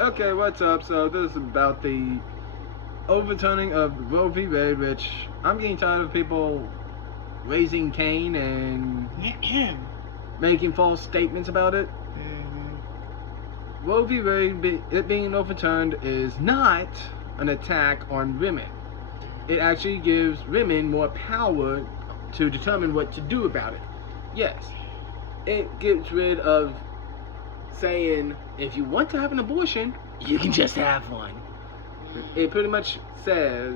Okay, what's up? So this is about the overturning of Roe v. Wade, which I'm getting tired of people raising Cain and making false statements about it. Roe v. Wade, it being overturned, is not an attack on women. It actually gives women more power to determine what to do about it. Yes, it gets rid of saying if you want to have an abortion, you can just have one. It pretty much says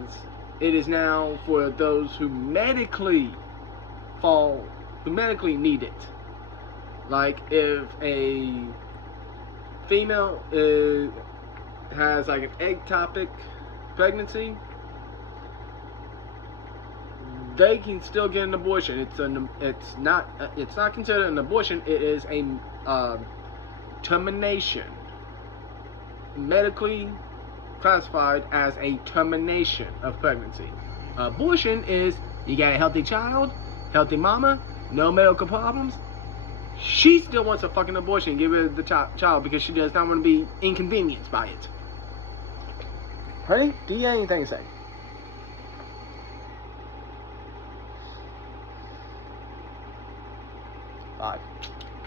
it is now for those who medically need it. Like if a female has like an ectopic pregnancy, they can still get an abortion. It's not considered an abortion. It is a termination, medically classified as a termination of pregnancy. Abortion is you got a healthy child, healthy mama, no medical problems. She still wants a fucking abortion and get rid of the child because she does not want to be inconvenienced by it. Honey, do you have anything to say? 5,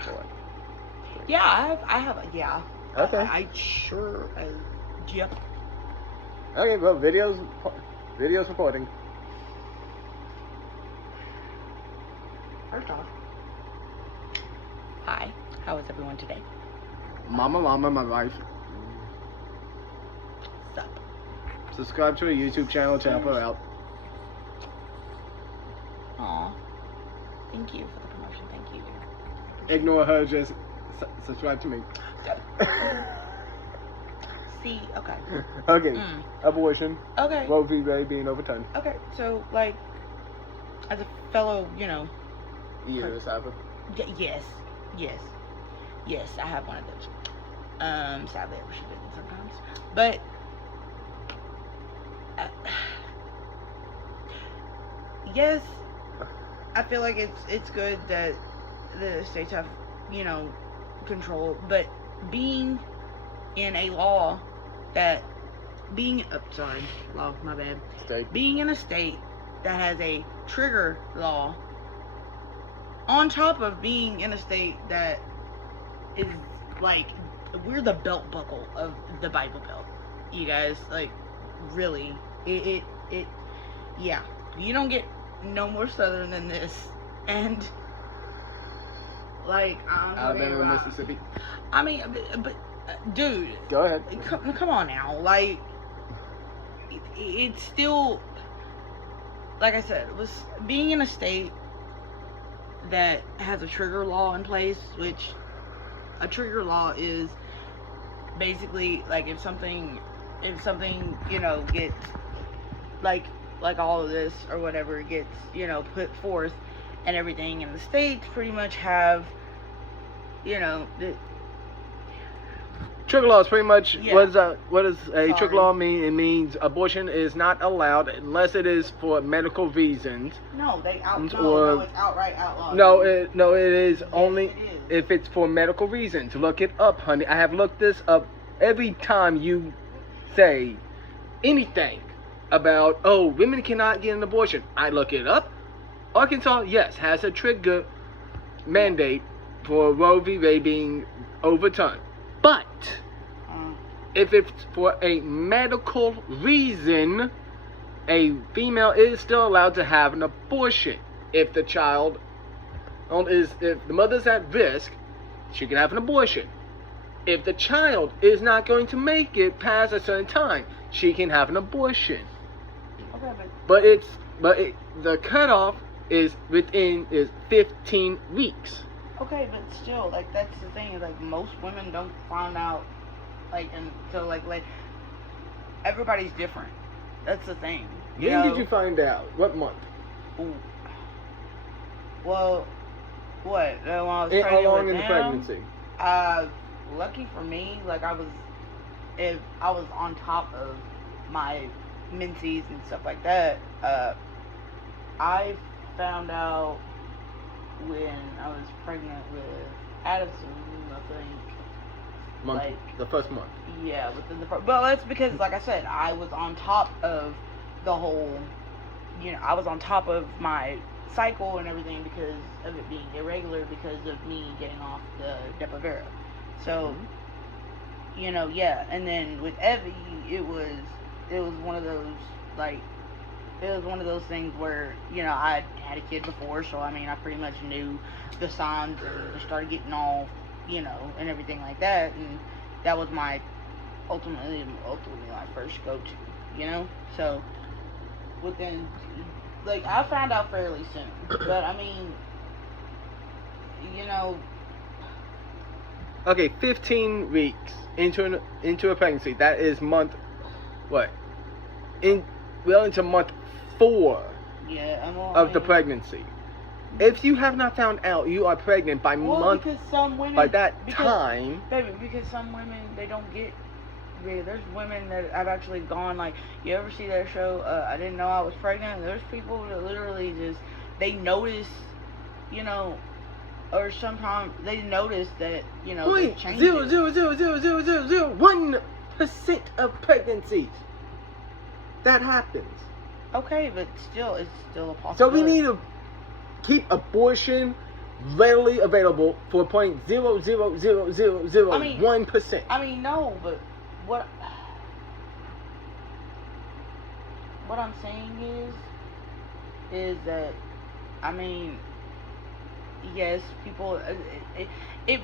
4. Yeah, I have a yeah. Okay. I sure, yeah. Okay, well, videos reporting. First off, hi, how is everyone today? Mama, my wife. Sup? Subscribe to her YouTube channel, help her out. Aw, thank you for the promotion, thank you. Ignore her, just subscribe to me. See, okay. Okay, abortion. Okay. Roe v. Wade being overturned. Okay, so, like, as a fellow, Yes, I have a... Yes, I have one of those. Sadly, I wish I didn't sometimes. But, yes, I feel like it's good that the states have, control, but being in a law that, my bad. State. Being in a state that has a trigger law, on top of being in a state that is, like, we're the belt buckle of the Bible Belt. You guys, like, really, yeah, you don't get no more southern than this, and, like, Alabama, Mississippi. I mean, but dude, Go ahead. come on now, like, it's still, like I said, it was being in a state that has a trigger law in place, which a trigger law is basically like if something gets like all of this or whatever gets put forth and everything, and the states pretty much have the Trigger law is pretty much, Yeah. what does a Sorry. trigger law mean? It means abortion is not allowed unless it is for medical reasons. no Or- it's outright outlawed. No, it is only it is. if it's for medical reasons. Look it up, honey. I have looked this up. Every time you say anything about, oh, women cannot get an abortion, I look it up. Arkansas, yes, has a trigger mandate for Roe v. Wade being overturned. But if it's for a medical reason, a female is still allowed to have an abortion. If the mother's at risk, she can have an abortion. If the child is not going to make it past a certain time, she can have an abortion. Okay, But the cutoff is 15 weeks. okay, but still, like, that's the thing, like, most women don't find out, like, until, like, everybody's different. That's the thing. When did you find out? What month? Ooh. Well, what? When I was How pregnant long with in the them, pregnancy? lucky for me, like, I was on top of my menses and stuff like that. I found out when I was pregnant with Addison, I think, month, like the first month. yeah, within the but that's because, like I said, I was on top of the whole, I was on top of my cycle and everything because of it being irregular because of me getting off the Depo-Provera. So, yeah, and then with Evie, it was one of those, like, it was one of those things where, I had a kid before, so I mean, I pretty much knew the signs and started getting all, and everything like that, and that was my ultimately my first go-to, so within, like, I found out fairly soon, but I mean, Okay, 15 weeks into a pregnancy. That is month, what? Well into month 4 of the pregnancy. If you have not found out you are pregnant by month, because some women, by that time, baby, because some women, they don't get. There's women that I've actually gone, like, you ever see that show, I Didn't Know I Was Pregnant? There's people that literally just, they notice, or sometimes they notice that, they change 0.0000001% of pregnancies that happens. Okay, but still, it's still a possibility. So we need to keep abortion readily available for 0.00001%. I mean, no, but what I'm saying is that, I mean, yes, people,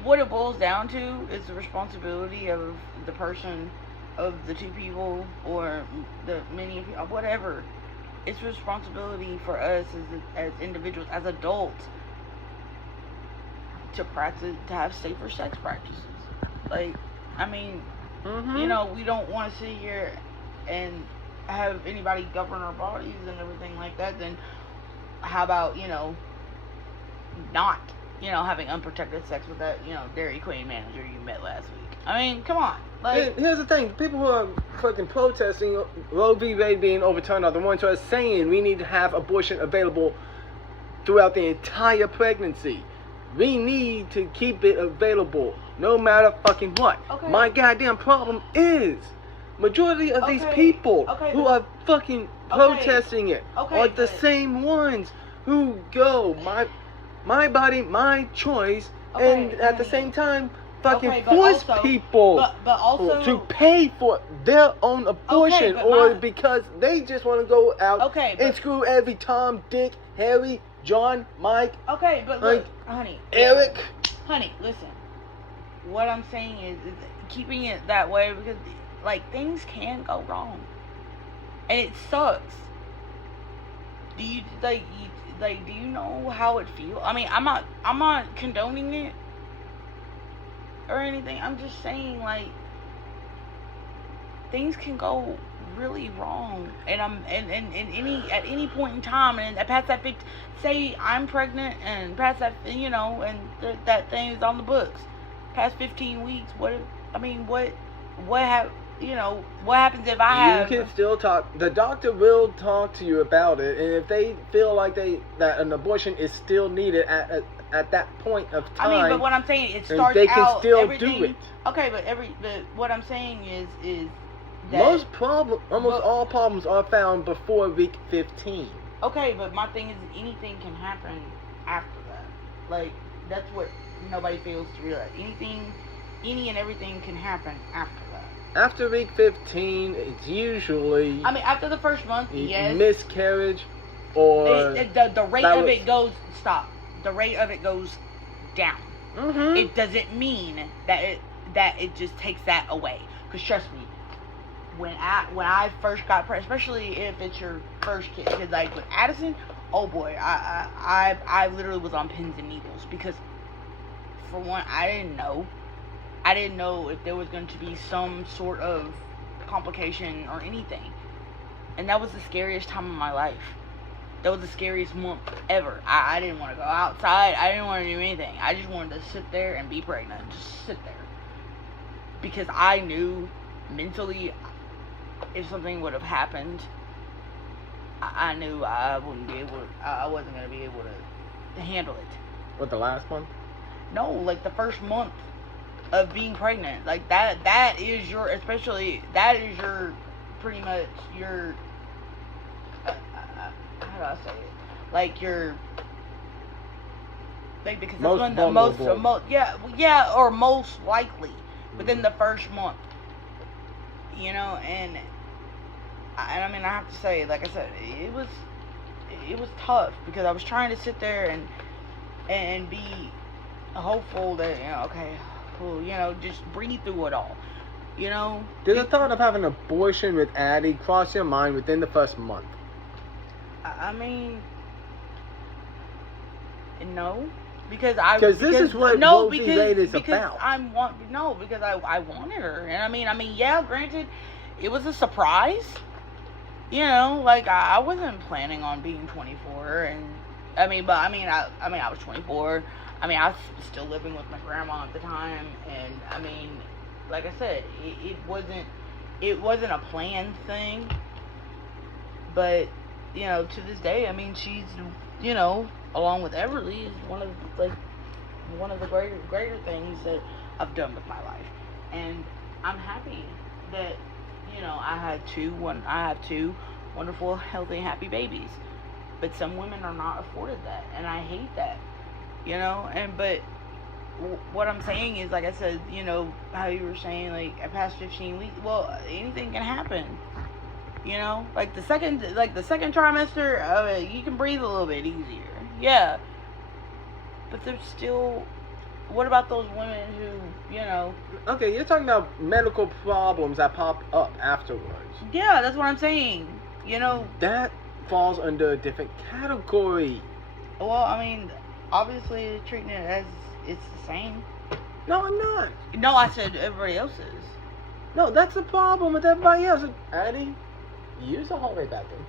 what it boils down to is the responsibility of the person, of the two people, or the many people, whatever. It's responsibility for us as individuals, as adults, to have safer sex practices. Like, I mean, we don't want to sit here and have anybody govern our bodies and everything like that. Then how about, not, having unprotected sex with that, Dairy Queen manager you met last week? I mean, come on. Like, here's the thing. People who are fucking protesting Roe v. Wade being overturned are the ones who are saying we need to have abortion available throughout the entire pregnancy. We need to keep it available no matter fucking what. Okay. My goddamn problem is majority of these people who are fucking protesting it are the same ones who go my body, my choice, and at the same time fucking force people to pay for their own abortion, because they just want to go out and screw every Tom, Dick, Harry, John, Mike. Okay, but look, honey. Eric. Honey, listen. What I'm saying is keeping it that way because, like, things can go wrong, and it sucks. Do you do you know how it feels? I mean, I'm not condoning it or anything. I'm just saying, like, things can go really wrong, and at any point in time, and past that say I'm pregnant, and past that, and that thing is on the books, past 15 weeks. What happens if I have? You can still talk. The doctor will talk to you about it, and if they feel like that an abortion is still needed at that point of time. I mean, but what I'm saying, it starts they can out still everything, do it. Okay, but what I'm saying is that almost all problems are found before week 15. Okay, but my thing is, anything can happen after that. Like, that's what nobody fails to realize. Any and everything can happen after that. After week 15, it's usually, I mean, after the first month, yes, miscarriage, or the rate of it goes The rate of it goes down. It doesn't mean that it just takes that away. Because trust me, when I first got pregnant, especially if it's your first kid, because like with Addison, oh boy, I literally was on pins and needles, because for one, I didn't know if there was going to be some sort of complication or anything, and that was the scariest time of my life. That was the scariest month ever. I didn't want to go outside. I didn't want to do anything. I just wanted to sit there and be pregnant. Just sit there. Because I knew mentally, if something would have happened, I knew I wasn't going to be able to handle it. What, the last one? No, like the first month. of being pregnant. Like that is your, especially that is your, pretty much your, how do I say it? Like your, like, because that's one of the most, yeah, or most likely within the first month. You know, and I mean, I have to say, like I said, it was tough, because I was trying to sit there and be hopeful that, you know, okay, well, you know, just breathe through it all. You know, did the thought of having an abortion with Addie cross your mind within the first month? I mean, no, because this is what Roe v. Wade is about. Because I wanted her, and I mean, yeah, granted, it was a surprise. You know, like, I wasn't planning on being 24, and I was 24. I mean, I was still living with my grandma at the time, and I mean, like I said, it wasn't a planned thing. But, you know, to this day, I mean, she's, you know, along with Everly, is one of the greater things that I've done with my life, and I'm happy that, you know, I have two wonderful, healthy, happy babies. But some women are not afforded that, and I hate that. You know, but what I'm saying is, like I said, you know, how you were saying, like, past 15 weeks, well, anything can happen. You know, like the second trimester, you can breathe a little bit easier. Yeah. But there's still, what about those women who, you know? Okay, you're talking about medical problems that pop up afterwards. Yeah, that's what I'm saying. You know, that falls under a different category. Well, I mean, obviously treating it as it's the same. No, I'm not. No, I said everybody else is. No, that's the problem with everybody else. Addie, use the hallway bathroom.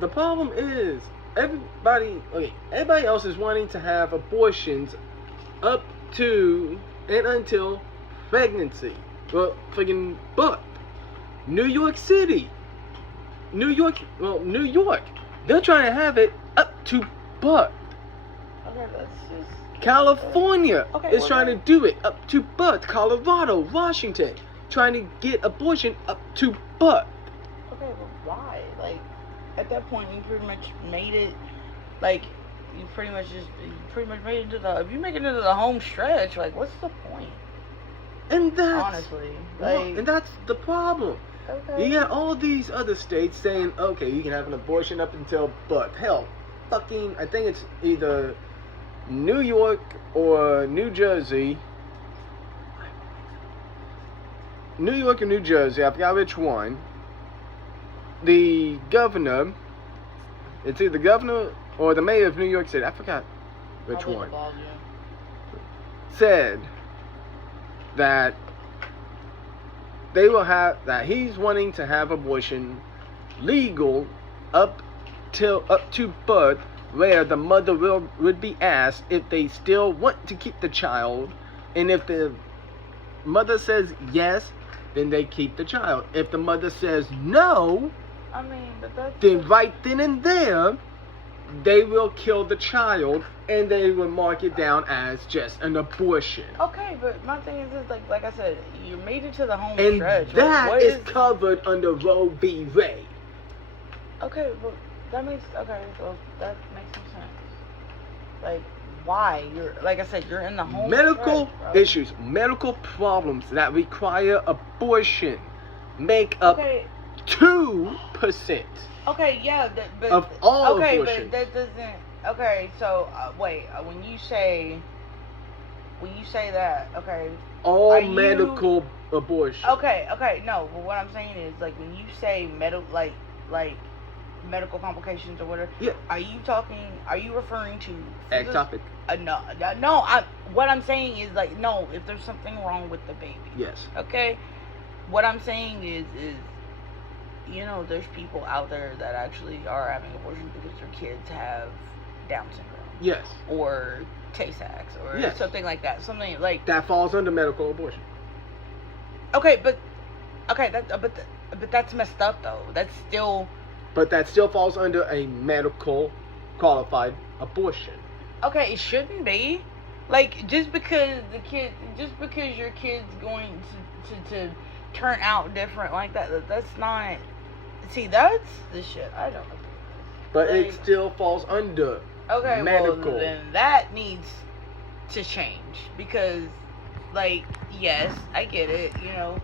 The problem is, everybody else is wanting to have abortions up to and until pregnancy. Well, friggin' birth. New York City. New York. They're trying to have it up to birth. Okay, that's just... California is trying to do it up to birth. Colorado, Washington, trying to get abortion up to birth. Okay, but why? Like, at that point, you pretty much made it, like, you pretty much made it into the, if you make it into the home stretch, like, what's the point? And that's, honestly, like, and that's the problem. Okay. You got all these other states saying, okay, you can have an abortion up until birth. Hell, fucking, I think it's either New York or New Jersey. New York or New Jersey, I forgot which one. The governor, it's either the governor or the mayor of New York City, I forgot which one, said that he's wanting to have abortion legal up to birth, where the mother would be asked if they still want to keep the child, and if the mother says yes, then they keep the child. If the mother says no, I mean, but that's... then right then and there, they will kill the child, and they will mark it down as just an abortion. Okay, but my thing is this, like I said, you made it to the home and stretch. And that is covered under Roe v. Wade. Okay, but that makes some sense. Like, why? Like I said, you're in the home medical stretch, issues, medical problems that require abortion make up 2%. Okay, yeah, but of all okay, abortions. but that doesn't. Okay, so wait. When you say that, okay. All medical abortion. Okay, no. But what I'm saying is, like, when you say like medical complications or whatever. Yeah. Are you referring to ectopic? No. What I'm saying is, like, no. If there's something wrong with the baby. Yes. Okay. What I'm saying is. You know, there's people out there that actually are having abortions because their kids have Down syndrome. Yes. Or Tay-Sachs or something like that. Something like that falls under medical abortion. Okay, but that's messed up though. But that still falls under a medical qualified abortion. Okay, it shouldn't be. Like, just because your kid's going to turn out different like that, that's not. See, that's the shit I don't agree with. But Like, it still falls under okay, medical. well, then that needs to change. Because, like, yes, I get it, you know.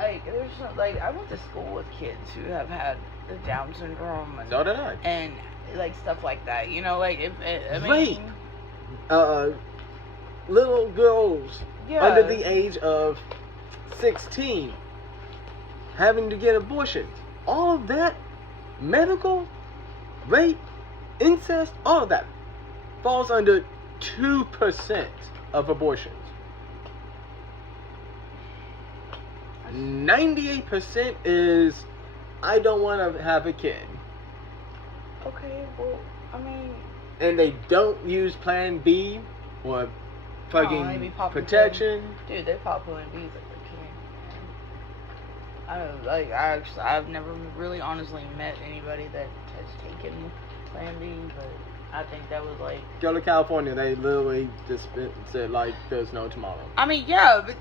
Like, there's some, like, I went to school with kids who have had the Down syndrome and, So did I. and like, stuff like that, you know, like, if, I mean... Rape. Little girls Yeah. under the age of 16 having to get abortions. All of that, medical, rape, incest, all of that falls under 2% of abortions. 98% is, I don't want to have a kid. Okay, well, I mean... And they don't use Plan B or they be fucking popping protection. Dude, they're popping B's like they're kidding. I don't like. I've never really honestly met anybody that has taken Plan B, but I think that was like. Go to California, they literally just said like there's no tomorrow. I mean, yeah, but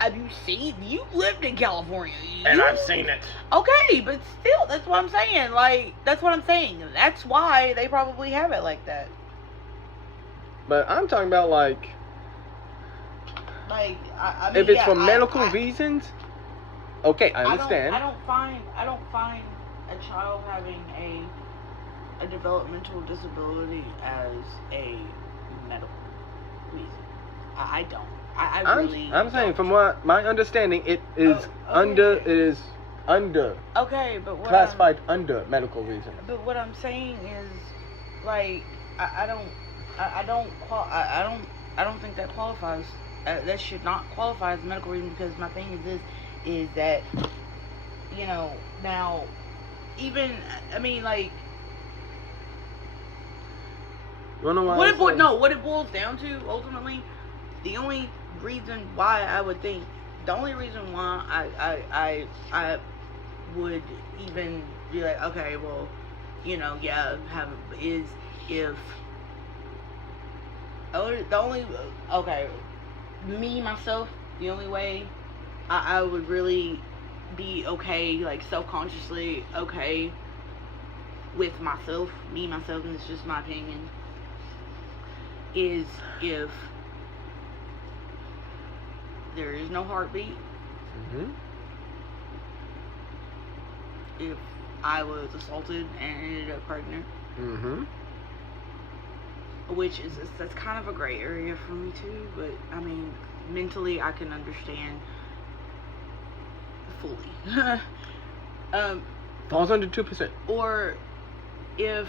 have you seen? You lived in California, And I've seen it. Okay, but still, that's what I'm saying. Like, that's what I'm saying. That's why they probably have it like that. But I'm talking about like I mean, if it's for medical reasons. Okay, I understand. I don't find a child having a developmental disability as a medical reason. I don't. I'm saying from what my understanding, it is under Okay, but classified under medical reasons. But what I'm saying is, like, I don't think that qualifies. That should not qualify as a medical reason, because my thing is this, is that, you know, now, even, I mean, like, You know what it boils down to, ultimately, the only reason why I would think, the only reason why I would even be like, okay, well, you know, yeah, is if, me, myself, the only way I would really be okay, like, self-consciously okay with myself, myself, and it's just my opinion, is if there is no heartbeat, if I was assaulted and ended up pregnant, which is, that's kind of a gray area for me too, but I mean, mentally I can understand fully. Falls under 2%. Or if,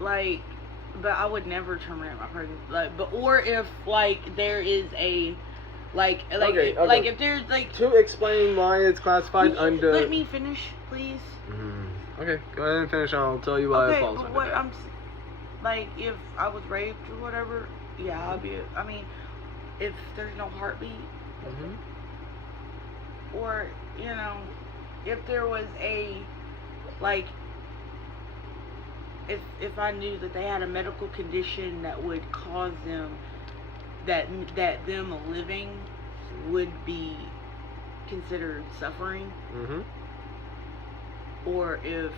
like, but I would never terminate my pregnancy. Like, but or if, like, there is a like Okay. if there's like, to explain why it's classified under. Let me finish, please. Okay, go ahead and finish. I'll tell you why it falls under. What I'm like, if I was raped or whatever, yeah, I'll be. I mean, if there's no heartbeat, or, you know, if there was a, like, if I knew that they had a medical condition that would cause them, that them living would be considered suffering, or if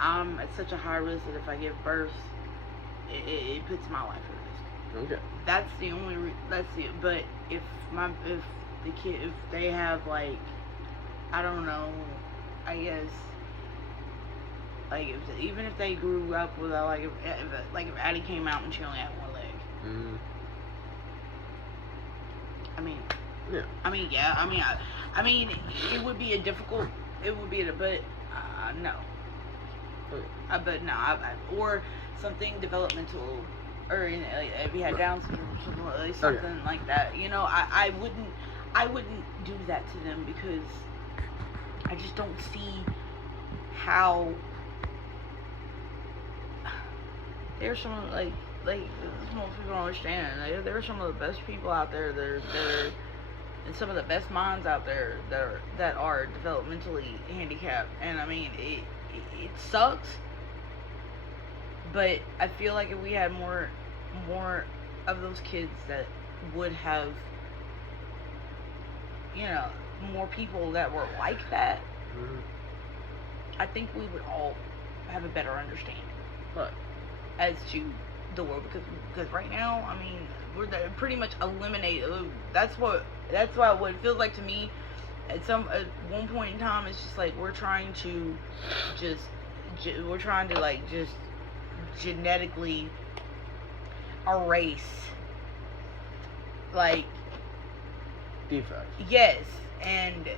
I'm at such a high risk that if I give birth, it puts my life at risk. Okay. That's the only. That's it. But if the kid, if they have, like, I don't know, I guess, like, even if they grew up without, like, if Addie came out and she only had one leg. I mean. Yeah. I mean, yeah. I mean, it would be a difficult. It would be but no. But no, or something developmental, or if you had Down syndrome, something like that. You know, I wouldn't do that to them, because I just don't see how. There's some like most people don't understand. There are some of the best people out there. They're and some of the best minds out there that are developmentally handicapped. And I mean, it sucks. But I feel like if we had more of those kids that would have, more people that were like that, Mhm. I think we would all have a better understanding Right. as to the world, because right now, I mean, they're pretty much eliminated. That's what it feels like to me. At one point in time, it's just like we're trying to just genetically erase, like, Defects. yes, and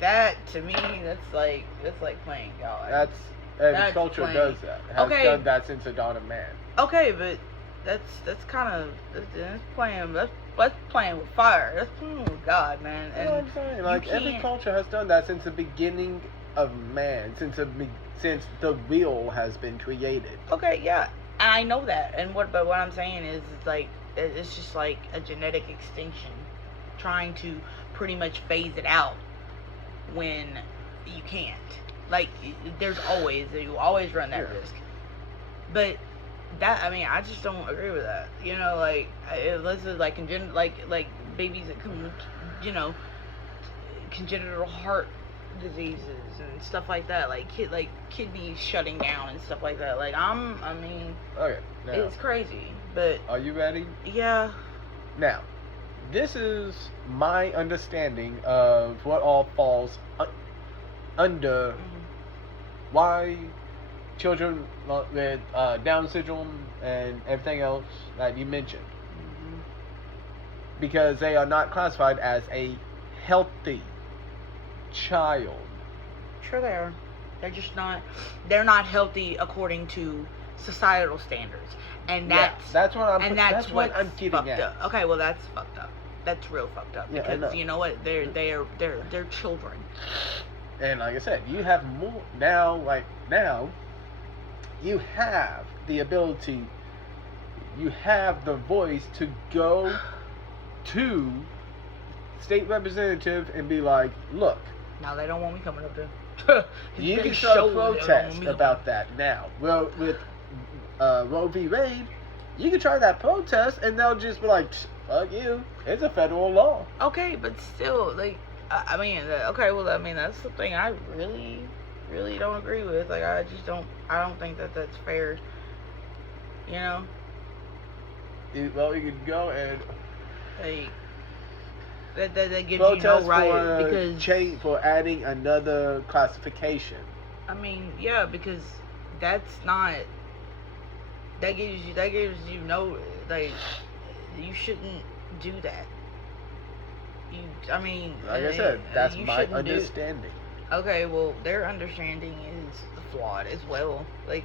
that to me, that's like playing God. Every culture playing. does that. Has Okay. done that since the dawn of man. Okay, but that's kind of playing with fire. That's playing with God, man. You know what I'm saying? Like, every can't- culture has done that since the beginning of man, since the wheel has been created. Okay, yeah, and I know that. But what I'm saying is, it's like it's just like a genetic extinction, trying to pretty much phase it out when you can't. Like, you always run that Yeah. risk. But that, I mean, I just don't agree with that. Like, unless it's like like babies that come with, congenital heart diseases and stuff like that, like kidneys shutting down and stuff like that. Like, I mean, Okay, now, it's crazy. But are you ready? yeah, Now, this is my understanding of what all falls under why children with Down syndrome and everything else that you mentioned, because they are not classified as a healthy child. sure they are. They're just not. They're not healthy according to societal standards, and That's what I'm. and That's what what's I'm getting fucked at. up. Okay, well, that's fucked up. That's real fucked up, Yeah, I because know. you know what? They're children. And like I said, you have more now. Like now, you have the ability. You have the voice to go to state representative and be like, look, Now they don't want me coming up there. you They can show start they don't want protest me about that now. Well, with Roe v. Wade, you can try that protest, and they'll just be like, fuck you. It's a federal law. Okay, but still, like, I mean, okay, well, I mean, that's something I really, really don't agree with. Like, I don't think that that's fair. Well, you could go and Like, that gives you protest no right, for because for adding another classification. I mean, yeah, because that's not. That gives you no, like, you shouldn't do that. I mean, Like I said, that's you my shouldn't do- understanding. Okay, well, their understanding is flawed as well. Like,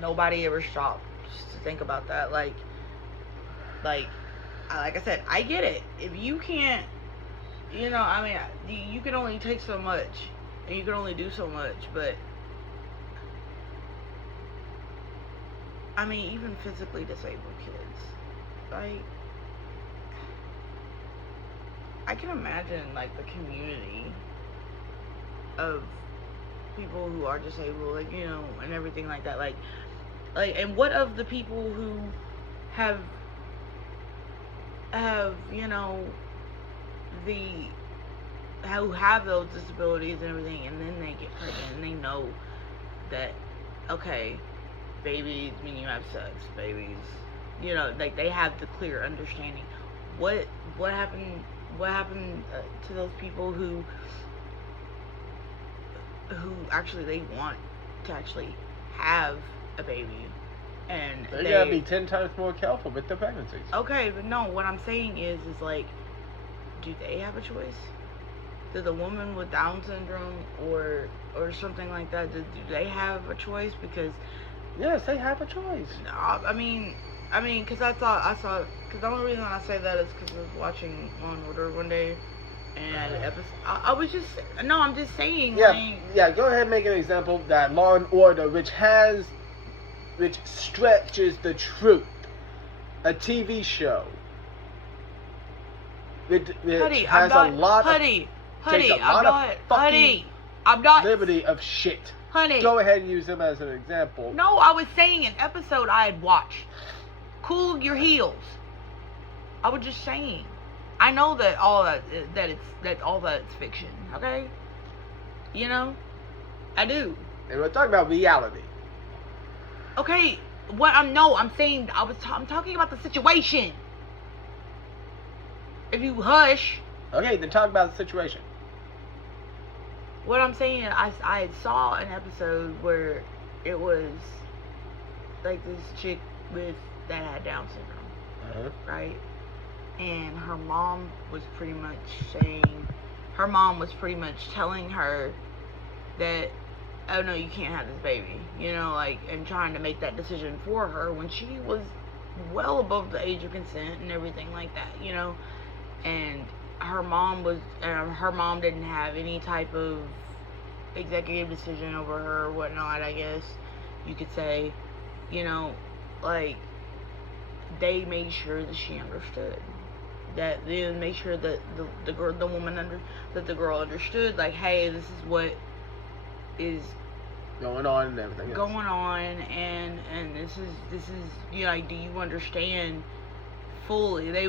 nobody ever stopped to think about that. Like I said, I get it. If you can't, I mean, you can only take so much, and you can only do so much. But I mean, even physically disabled kids, like, I can imagine, like, the community of people who are disabled, like, and everything like that, like, and what of the people who have who have those disabilities and everything, and then they get pregnant, and they know that, okay, babies mean you have sex, babies, like, they have the clear understanding. What happened to those people who actually they want to actually have a baby, and They gotta be 10 times more careful with their pregnancies. okay, but no, what I'm saying is like, do they have a choice? Do the woman with Down syndrome or something like that, do they have a choice? Because Yes, they have a choice. I mean, because I saw, because the only reason I say that is because I was watching Law and Order one day, and I'm just saying, Yeah, like, yeah. Go ahead and make an example that Law and Order, which stretches the truth, a TV show, which Honey, has a lot of honey, takes a lot of fucking I'm not, liberty of shit. Honey. Go ahead and use them as an example. No, I was saying an episode I had watched. Cool your heels. I was just saying. I know that all that it's fiction. Okay. You know, I do. And we're talking about reality. Okay. I'm saying I'm talking about the situation. If you hush. Okay, then talk about the situation. What I'm saying, I saw an episode where it was like this chick that had Down syndrome, right? And her mom was pretty much telling her that, oh no, you can't have this baby, you know, like, and trying to make that decision for her when she was well above the age of consent and everything like that, you know. And her mom didn't have any type of executive decision over her or whatnot, I guess you could say, you know, like, they made sure that she understood, that they made sure that the girl understood, like, hey, this is what is going on and everything else. Going on, and this is, you know, like, do you understand fully? They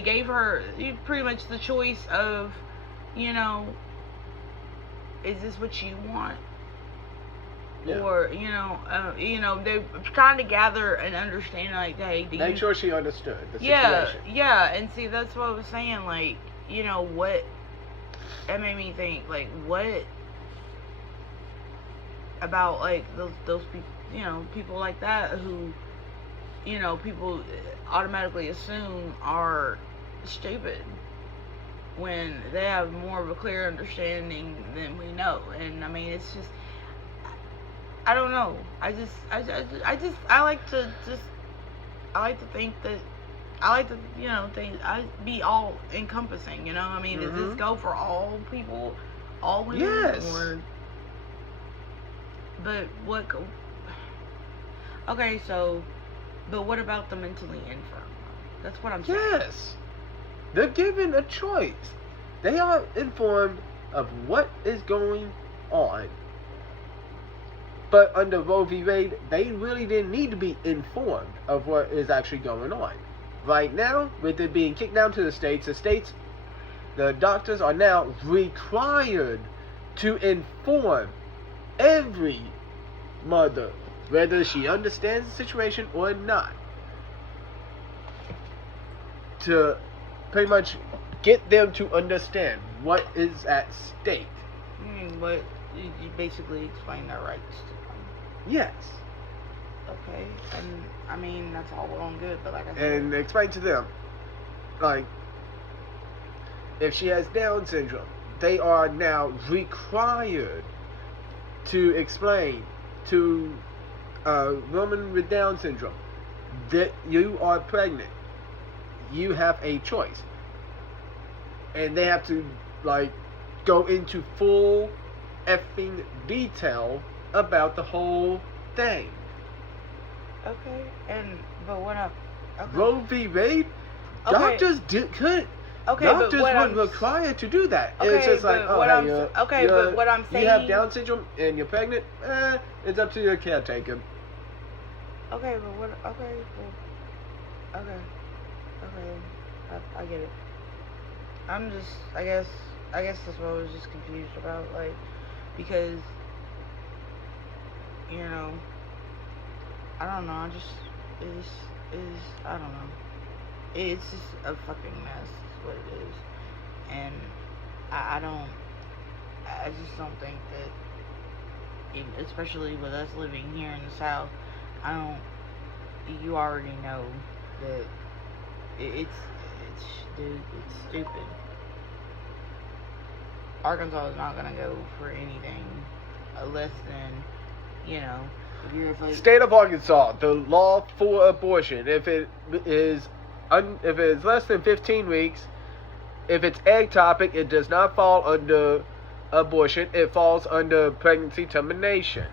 gave her pretty much the choice of, you know, is this what you want? Yeah. Or, you know, they're trying to gather an understanding, like, hey, make sure she understood the situation. Yeah, and see, that's what I was saying, like, you know, what, that made me think, like, what about, like, those people, you know, people like that who, you know, people automatically assume are stupid when they have more of a clear understanding than we know. And I mean, it's just, I don't know. I like to think that, I like to, you know, I be all encompassing, you know. I mean, does this go for all people, all women? Yes. But what? Okay, so, but what about the mentally infirm? That's what I'm saying. Yes, they're given a choice. They are informed of what is going on. But under Roe v. Wade, they really didn't need to be informed of what is actually going on. Right now, with it being kicked down to the states, the doctors are now required to inform every mother, whether she understands the situation or not, to pretty much get them to understand what is at stake. But you basically explain their rights to them. Yes. Okay, and I mean, that's all well and good, but like I said, and explain to them, like, if she has Down syndrome, they are now required to explain to a woman with Down syndrome that you are pregnant. You have a choice. And they have to, like, go into full effing detail about the whole thing. Okay, but what up? Okay. Roe v. Wade, okay. doctors weren't required to do that. Okay, it's just like, but what I'm saying, you have Down syndrome and you're pregnant. It's up to your caretaker. Okay, but what? Okay, I get it. I'm just, I guess that's what I was just confused about, like, because, you know, I don't know, I don't know. It's just a fucking mess, is what it is. And I just don't think that, especially with us living here in the South, you already know that it's stupid. Arkansas is not gonna go for anything less than, you know, State of Arkansas, the law for abortion, if it is less than 15 weeks, if it's ectopic, it does not fall under abortion. It falls under pregnancy termination.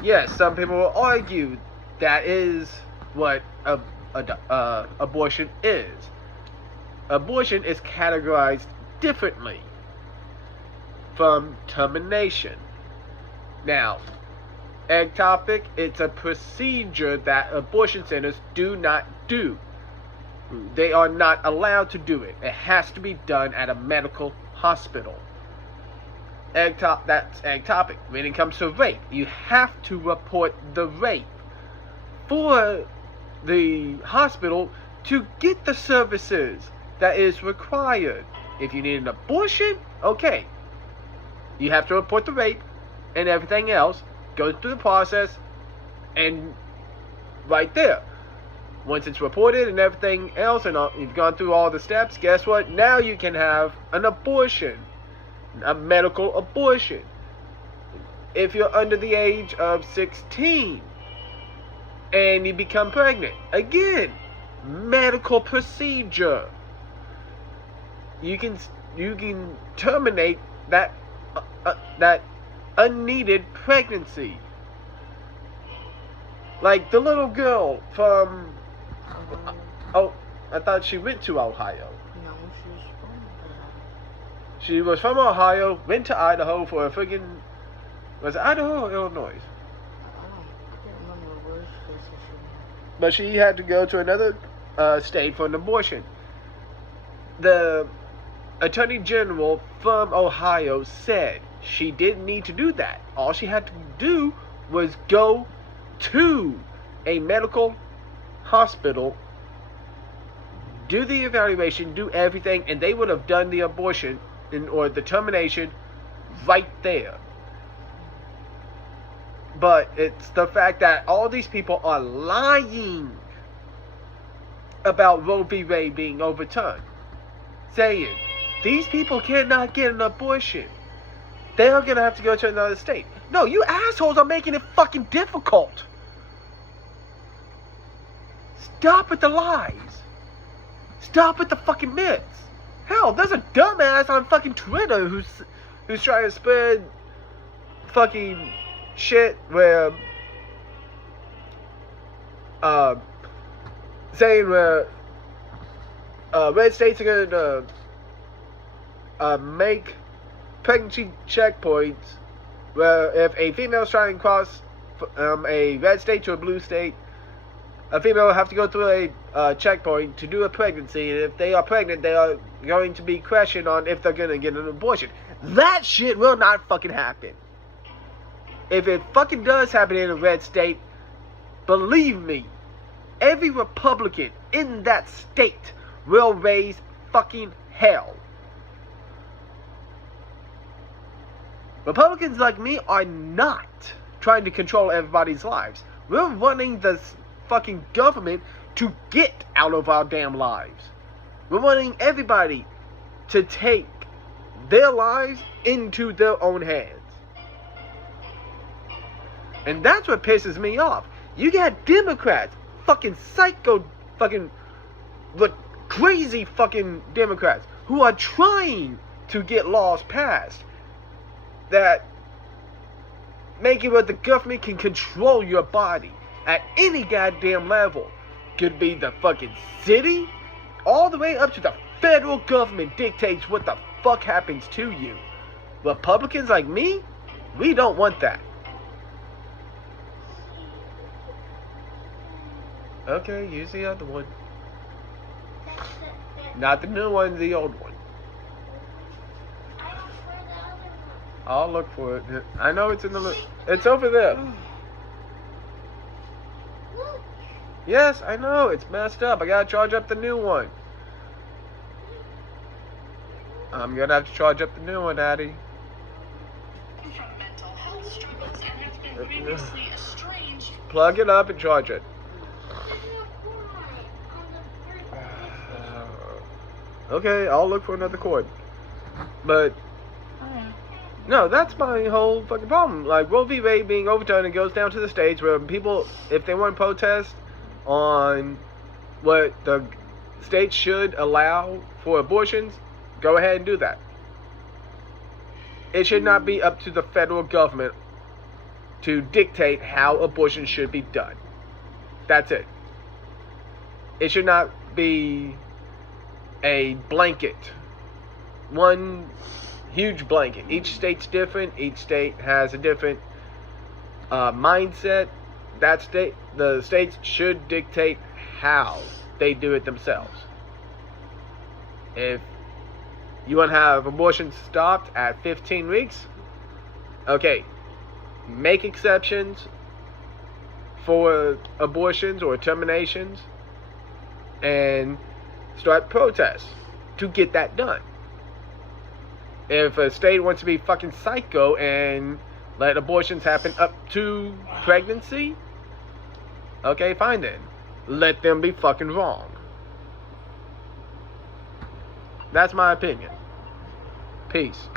Yes, some people will argue that is what abortion is. Abortion is categorized differently from termination. Now, ectopic, it's a procedure that abortion centers do not do. They are not allowed to do it. It has to be done at a medical hospital. That's ectopic. When it comes to rape, you have to report the rape for the hospital to get the services that is required. If you need an abortion, okay, you have to report the rape and everything else, go through the process, and right there, once it's reported and everything else, and you've gone through all the steps, guess what? Now you can have an abortion, a medical abortion. If you're under the age of 16 and you become pregnant, again, medical procedure. You can terminate that unneeded pregnancy. Like the little girl from I thought she went to Ohio. No, she's from Ohio. She was from Ohio, went to Idaho for a friggin', was it Idaho or Illinois? I can't remember where she said she went. But she had to go to another state for an abortion. The Attorney General from Ohio said she didn't need to do that. All she had to do was go to a medical hospital, do the evaluation, do everything, and they would have done the abortion or the termination right there. But it's the fact that all these people are lying about Roe v. Wade being overturned, saying these people cannot get an abortion. They are going to have to go to another state. No, you assholes are making it fucking difficult. Stop with the lies. Stop with the fucking myths. Hell, there's a dumbass on fucking Twitter who's trying to spread fucking shit where saying where red states are gonna make pregnancy checkpoints where if a female is trying to cross a red state to a blue state, a female will have to go through a checkpoint to do a pregnancy, and if they are pregnant, they are going to be questioned on if they're gonna get an abortion. That shit will not fucking happen. If it fucking does happen in a red state, believe me, every Republican in that state will raise fucking hell. Republicans like me are not trying to control everybody's lives. We're running this fucking government to get out of our damn lives. We're wanting everybody to take their lives into their own hands. And that's what pisses me off. You got Democrats, fucking psycho, fucking crazy fucking Democrats who are trying to get laws passed that make it where the government can control your body at any goddamn level. Could be the fucking city, all the way up to the federal government dictates what the fuck happens to you. Republicans like me, we don't want that. Okay, use the other one. Not the new one, the old one. I'll look for it. I know it's in the... It's over there. Yes, I know. It's messed up. I gotta charge up the new one. I'm gonna have to charge up the new one, Addie. Plug it up and charge it. Okay, I'll look for another cord. But... no, that's my whole fucking problem. Like, Roe v. Wade being overturned, it goes down to the states where people, if they want to protest on what the states should allow for abortions, go ahead and do that. It should not be up to the federal government to dictate how abortion should be done. That's it. It should not be a blanket. One huge blanket. Each state's different. Each state has a different mindset, the states should dictate how they do it themselves. If you want to have abortion stopped at 15 weeks, okay, make exceptions for abortions or terminations and start protests to get that done. If a state wants to be fucking psycho and let abortions happen up to pregnancy, okay, fine then. Let them be fucking wrong. That's my opinion. Peace.